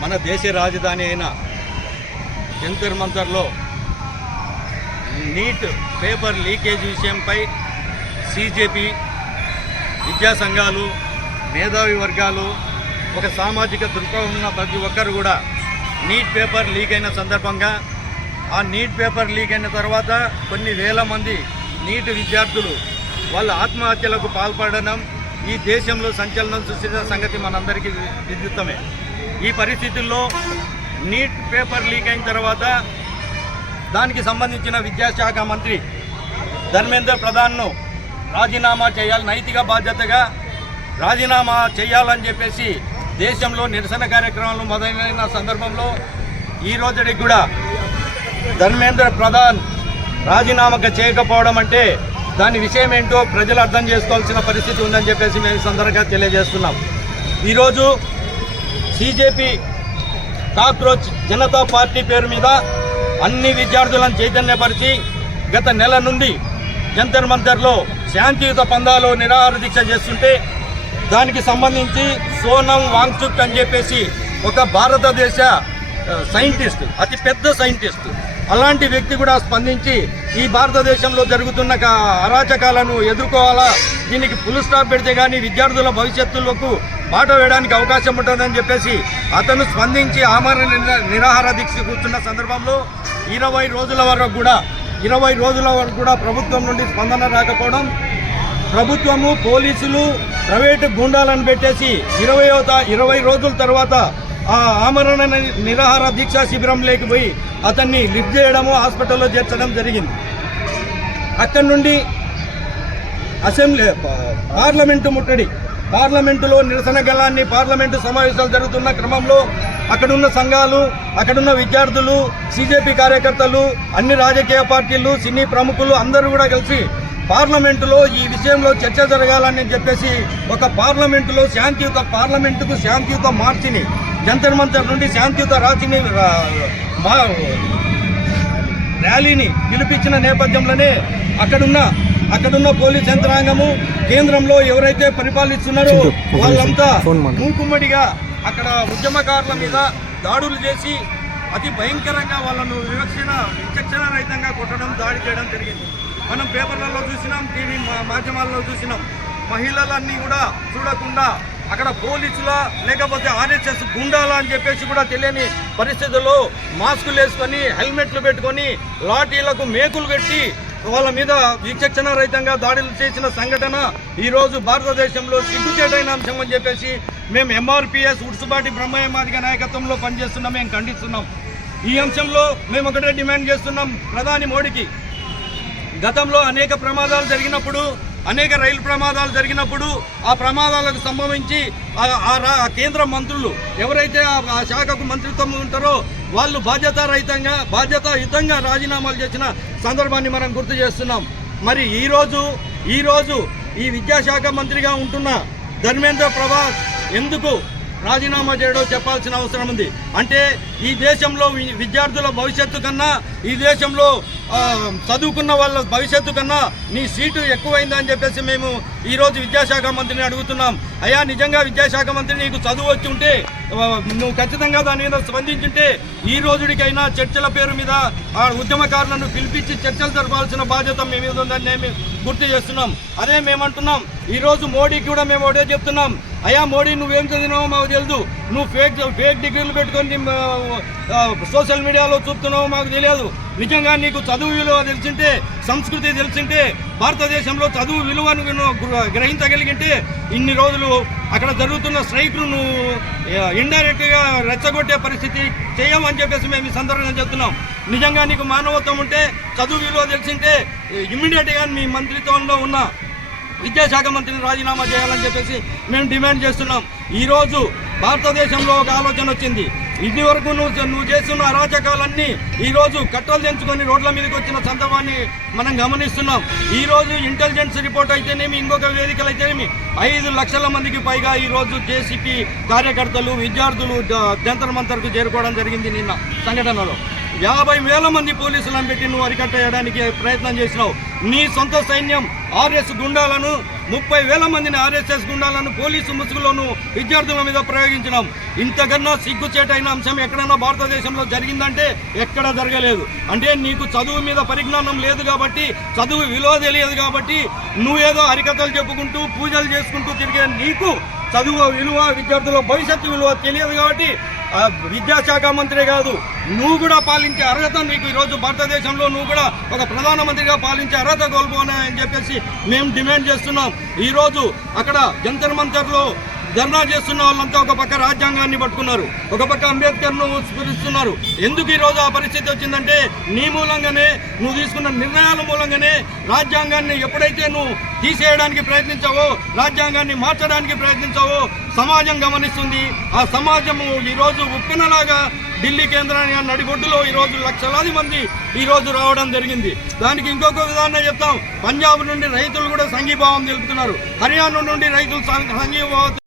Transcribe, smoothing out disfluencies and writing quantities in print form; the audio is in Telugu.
మన దేశ రాజధాని అయిన జంతర్ మంతర్లో నీట్ పేపర్ లీకేజ్ విషయంపై సీజేపీ, విద్యా సంఘాలు, మేధావి వర్గాలు, ఒక సామాజిక దృక్పథం ఉన్న ప్రతి ఒక్కరు కూడా నీట్ పేపర్ లీక్ అయిన సందర్భంగా, ఆ నీట్ పేపర్ లీక్ అయిన తర్వాత కొన్ని వేల మంది నీట్ విద్యార్థులు వాళ్ళ ఆత్మహత్యలకు పాల్పడడం ఈ దేశంలో సంచలనం సృష్టించిన సంగతి మనందరికీ విదితమే. ఈ పరిస్థితుల్లో నీట్ పేపర్ లీక్ అయిన తర్వాత దానికి సంబంధించిన విద్యాశాఖ మంత్రి ధర్మేంద్ర ప్రధాన్ను రాజీనామా చేయాలి, నైతిక బాధ్యతగా రాజీనామా చేయాలని చెప్పేసి దేశంలో నిరసన కార్యక్రమాలు మొదలైన సందర్భంలో ఈ రోజుకి కూడా ధర్మేంద్ర ప్రధాన్ రాజీనామాగా చేయకపోవడం అంటే దాని విషయం ఏంటో ప్రజలు అర్థం చేసుకోవాల్సిన పరిస్థితి ఉందని చెప్పేసి మేము సందర్భంగా తెలియజేస్తున్నాం. ఈరోజు సీజేపీ కాక్రోచ్ జనతా పార్టీ పేరు మీద అన్ని విద్యార్థులను చైతన్యపరిచి గత నెల నుండి జంతర్ మంతర్లో శాంతియుత పందాలో నిరాహార దీక్ష చేస్తుంటే దానికి సంబంధించి సోనం వాంగ్చుక్ అని చెప్పేసి ఒక భారతదేశ సైంటిస్ట్, అతి పెద్ద సైంటిస్ట్, అలాంటి వ్యక్తి కూడా స్పందించి ఈ భారతదేశంలో జరుగుతున్న అరాచకాలను ఎదుర్కోవాలా, దీనికి ఫుల్ స్టాప్ పెడితే కానీ విద్యార్థుల భవిష్యత్తులకు బాట వేయడానికి అవకాశం ఉంటుందని చెప్పేసి అతను స్పందించి ఆమరణ నిరాహార దీక్ష కూర్చున్న సందర్భంలో 20 రోజుల వరకు కూడా ప్రభుత్వం నుండి స్పందన రాకపోవడం, ప్రభుత్వము పోలీసులు ప్రైవేటు గుండాలను పెట్టేసి 20 రోజుల తర్వాత ఆ ఆమరణ నిరాహార దీక్షా శిబిరం లేకపోయి అతన్ని లిఫ్ట్ చేయడము, హాస్పిటల్లో చేర్చడం జరిగింది. అక్కడి నుండి పార్లమెంటు ముట్టడి, పార్లమెంటులో నిరసన గళాన్ని, పార్లమెంటు సమావేశాలు జరుగుతున్న క్రమంలో అక్కడున్న సంఘాలు, అక్కడున్న విద్యార్థులు, సీజేపీ కార్యకర్తలు, అన్ని రాజకీయ పార్టీలు, సినీ ప్రముఖులు అందరూ కూడా కలిసి పార్లమెంటులో ఈ విషయంలో చర్చ జరగాలని చెప్పేసి ఒక పార్లమెంటుకు శాంతియుత మార్చిని, జంతర్ మంతర్ నుండి శాంతియుత ర్యాలీని పిలిపించిన నేపథ్యంలోనే అక్కడున్న పోలీస్ యంత్రాంగము, కేంద్రంలో ఎవరైతే పరిపాలిస్తున్నారో వాళ్ళంతా మూకుమ్మడిగా అక్కడ ఉద్యమకారుల మీద దాడులు చేసి అతి భయంకరంగా వాళ్ళను విచక్షణ రహితంగా కొట్టడం, దాడి చేయడం జరిగింది. మనం పేపర్లలో చూసినాం, టీవీ మాధ్యమాల్లో చూసినాం. మహిళలన్నీ కూడా చూడకుండా అక్కడ పోలీసుల లేకపోతే ఆర్ఎస్ఎస్ గుండాలా అని చెప్పేసి కూడా తెలియని పరిస్థితుల్లో మాస్కులు వేసుకొని, హెల్మెట్లు పెట్టుకొని, లాఠీలకు మేకులు పెట్టి వాళ్ళ మీద విచక్షణ రహితంగా దాడులు చేసిన సంఘటన ఈరోజు భారతదేశంలో సిగ్గుచేటైన అంశం అని చెప్పేసి మేము ఎంఆర్పిఎస్ ఉడుసుబాటి బ్రహ్మయ్య మాదిగ నాయకత్వంలో పనిచేస్తున్నాం, మేము ఖండిస్తున్నాం. ఈ అంశంలో మేము ఒకటే డిమాండ్ చేస్తున్నాం ప్రధాని మోడీకి. గతంలో అనేక ప్రమాదాలు జరిగినప్పుడు, అనేక రైలు ప్రమాదాలు జరిగినప్పుడు ఆ ప్రమాదాలకు సంభవించి ఆ కేంద్ర మంత్రులు ఎవరైతే ఆ శాఖకు మంత్రిత్వం ఉంటారో వాళ్ళు బాధ్యతాయుతంగా రాజీనామాలు చేసిన సందర్భాన్ని మనం గుర్తు చేస్తున్నాం. మరి ఈరోజు ఈ విద్యాశాఖ మంత్రిగా ఉంటున్న ధర్మేంద్ర ప్రధాన్ ఎందుకు రాజీనామా చేయడం చెప్పాల్సిన అవసరం ఉంది. అంటే ఈ దేశంలో విద్యార్థుల భవిష్యత్తు కన్నా, ఈ దేశంలో చదువుకున్న వాళ్ళ భవిష్యత్తు కన్నా నీ సీటు ఎక్కువైందా అని చెప్పేసి మేము ఈరోజు విద్యాశాఖ మంత్రిని అడుగుతున్నాం. అయ్యా, నిజంగా విద్యాశాఖ మంత్రి నీకు చదువు వచ్చి ఉంటే నువ్వు ఖచ్చితంగా దాని మీద స్పందించుంటే ఈ రోజుడికైనా చర్చల పేరు మీద ఆ ఉద్యమకారులను పిలిపించి చర్చలు జరపాల్సిన బాధ్యత మీ మీద ఉందని మేము గుర్తు చేస్తున్నాం. అదే మేమంటున్నాం. ఈరోజు మోడీకి కూడా మేము ఒకటే చెప్తున్నాం. అయ్యా మోడీ, నువ్వేం చదివినావో మాకు తెలియదు, నువ్వు ఫేక్ డిగ్రీలు పెట్టుకొని సోషల్ మీడియాలో చూపుతున్నావో మాకు తెలియదు. నిజంగా నీకు చదువు విలువ తెలిసింటే, సంస్కృతి తెలిసింటే, భారతదేశంలో చదువు విలువను గ్రహించగలిగింటే ఇన్ని రోజులు అక్కడ జరుగుతున్న స్ట్రైక్ను నువ్వు ఇండైరెక్ట్గా రెచ్చగొట్టే పరిస్థితి చేయమని చెప్పేసి మేము ఈ సందర్భంగా చెప్తున్నాం. నిజంగా నీకు మానవత్వం ఉంటే, చదువు విలువ తెలిసింటే ఇమ్మీడియట్గా మీ మంత్రిత్వంలో ఉన్న విద్యాశాఖ మంత్రిని రాజీనామా చేయాలని చెప్పేసి మేము డిమాండ్ చేస్తున్నాం. ఈరోజు భారతదేశంలో ఒక ఆలోచన వచ్చింది. ఇది వరకు నువ్వు చేస్తున్న అరాచకాలన్నీ ఈరోజు కట్టలు తెంచుకొని రోడ్ల మీదకి వచ్చిన సందర్భాన్ని మనం గమనిస్తున్నాం. ఈరోజు ఇంటెలిజెన్స్ రిపోర్ట్ అయితేనేమి, ఇంకొక వేదికలు అయితేనేమి 5 లక్షల మందికి పైగా ఈరోజు జేసీపీ కార్యకర్తలు, విద్యార్థులు జంతర్ మంతర్కు చేరుకోవడం జరిగింది నిన్న సంఘటనలో. 50,000 మంది పోలీసులను పెట్టి నువ్వు అరికట్టేయడానికి ప్రయత్నం చేసినావు. నీ సొంత సైన్యం ఆర్ఎస్ గుండాలను 30,000 మందిని ఆర్ఎస్ఎస్ గుండాలను పోలీసు ముసుగులోను విద్యార్థుల మీద ప్రయోగించడం ఇంతకన్నా సిగ్గుచేటైన అంశం ఎక్కడైనా భారతదేశంలో జరిగిందంటే ఎక్కడ జరగలేదు. అంటే నీకు చదువు మీద పరిజ్ఞానం లేదు కాబట్టి, చదువు విలువ తెలియదు కాబట్టి నువ్వేదో హరికథలు చెప్పుకుంటూ పూజలు చేసుకుంటూ తిరిగే నీకు చదువు విలువ, విద్యార్థుల భవిష్యత్తు విలువ తెలియదు కాబట్టి విద్యాశాఖ మంత్రే కాదు, నువ్వు కూడా పాలించే అర్హత నీకు ఈరోజు భారతదేశంలో నువ్వు కూడా ఒక ప్రధానమంత్రిగా పాలించే అర్హత కోల్పోనాయని చెప్పేసి మేము డిమాండ్ చేస్తున్నాం. ఈరోజు అక్కడ జంతర్ మంతర్లో ధర్నా చేస్తున్న వాళ్ళంతా ఒక పక్క రాజ్యాంగాన్ని పట్టుకున్నారు, ఒక పక్క అంబేద్కర్ను స్మరిస్తున్నారు. ఎందుకు ఈరోజు ఆ పరిస్థితి వచ్చిందంటే నీ మూలంగానే, నువ్వు తీసుకున్న నిర్ణయాల మూలంగానే రాజ్యాంగాన్ని ఎప్పుడైతే నువ్వు తీసేయడానికి ప్రయత్నించావో, రాజ్యాంగాన్ని మార్చడానికి ప్రయత్నించావో సమాజం గమనిస్తుంది. ఆ సమాజము ఈరోజు ఉప్పెనలాగా ఢిల్లీ కేంద్రాన్ని నడిగొడ్డులో ఈరోజు లక్షలాది మంది ఈరోజు రావడం జరిగింది. దానికి ఇంకొక ఉదాహరణ చెప్తాం. పంజాబ్ నుండి రైతులు కూడా సంఘీభావం తెలుపుతున్నారు, హర్యానా నుండి రైతులు సంఘీభావం